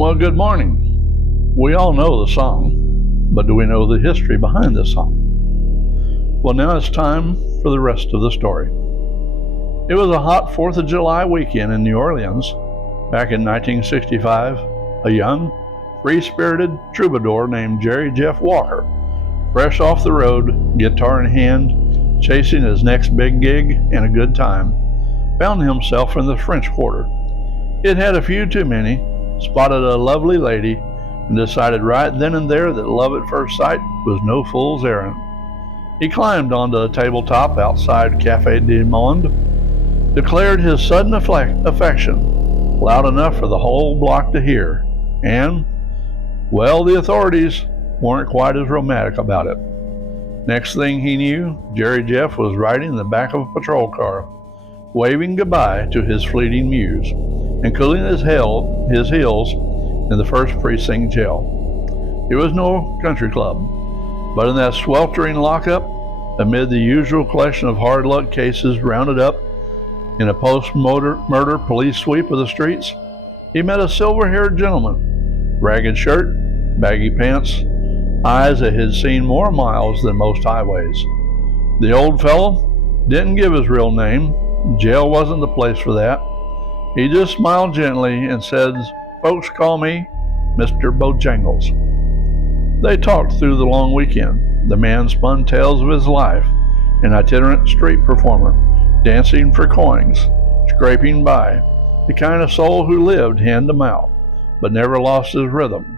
Well, good morning. We all know the song, but do we know the history behind this song? Well, now it's time for the rest of the story. It was a hot 4th of July weekend in New Orleans back in 1965. A young, free-spirited troubadour named Jerry Jeff Walker, fresh off the road, guitar in hand, chasing his next big gig and a good time, found himself in the French Quarter. He'd had a few too many, spotted a lovely lady, and decided right then and there that love at first sight was no fool's errand. He climbed onto a tabletop outside Café du Monde, declared his sudden affection loud enough for the whole block to hear, and, well, the authorities weren't quite as romantic about it. Next thing he knew, Jerry Jeff was riding in the back of a patrol car, waving goodbye to his fleeting muse, and cooling his heels in the 1st Precinct jail. It was no country club, but in that sweltering lockup, amid the usual collection of hard luck cases rounded up in a post-murder police sweep of the streets, he met a silver-haired gentleman, ragged shirt, baggy pants, eyes that had seen more miles than most highways. The old fellow didn't give his real name. Jail wasn't the place for that. He just smiled gently and said, "Folks call me Mr. Bojangles." They talked through the long weekend. The man spun tales of his life, an itinerant street performer, dancing for coins, scraping by, the kind of soul who lived hand to mouth, but never lost his rhythm.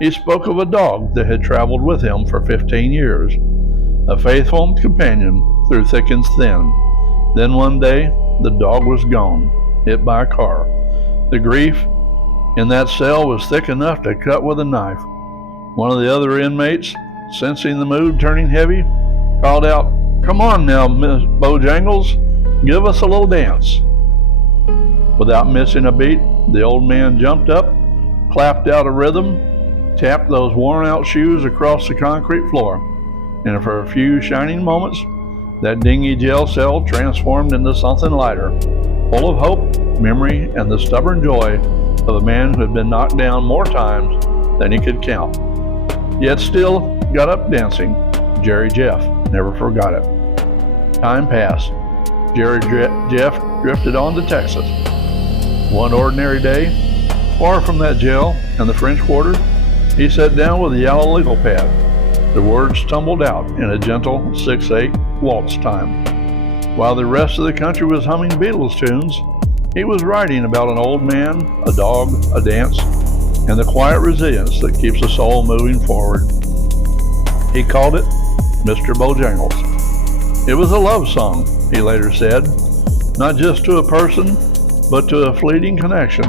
He spoke of a dog that had traveled with him for 15 years, a faithful companion through thick and thin. Then one day, the dog was gone, hit by a car. The grief in that cell was thick enough to cut with a knife. One of the other inmates, sensing the mood turning heavy, called out, "Come on now, Miss Bojangles, give us a little dance." Without missing a beat, the old man jumped up, clapped out a rhythm, tapped those worn-out shoes across the concrete floor, and for a few shining moments, that dingy jail cell transformed into something lighter, full of hope, memory, and the stubborn joy of a man who had been knocked down more times than he could count, yet still got up dancing. Jerry Jeff never forgot it. Time passed. Jerry Jeff drifted on to Texas. One ordinary day, far from that jail and the French Quarter, he sat down with a yellow legal pad. The words tumbled out in a gentle 6/8 waltz time. While the rest of the country was humming Beatles tunes, he was writing about an old man, a dog, a dance, and the quiet resilience that keeps the soul moving forward. He called it Mr. Bojangles. It was a love song, he later said, not just to a person, but to a fleeting connection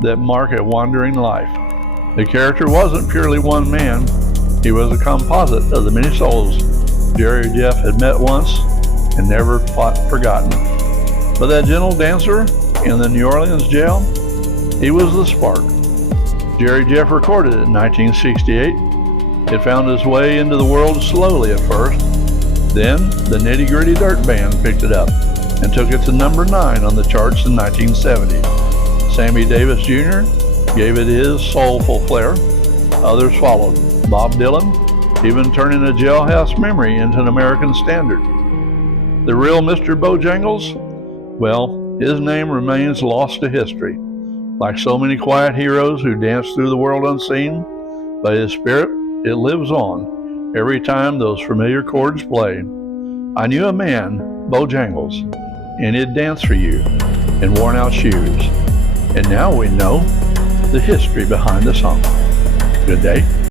that marked a wandering life. The character wasn't purely one man. He was a composite of the many souls Jerry Jeff had met once and never forgotten. But that gentle dancer in the New Orleans jail, he was the spark. Jerry Jeff recorded it in 1968. It found its way into the world slowly at first. Then the Nitty Gritty Dirt Band picked it up and took it to number 9 on the charts in 1970. Sammy Davis Jr. gave it his soulful flair. Others followed. Bob Dylan, even turning a jailhouse memory into an American standard. The real Mr. Bojangles? Well, his name remains lost to history. Like so many quiet heroes who dance through the world unseen, but his spirit, it lives on every time those familiar chords play. I knew a man, Bojangles, and he'd dance for you in worn-out shoes. And now we know the history behind the song. Good day.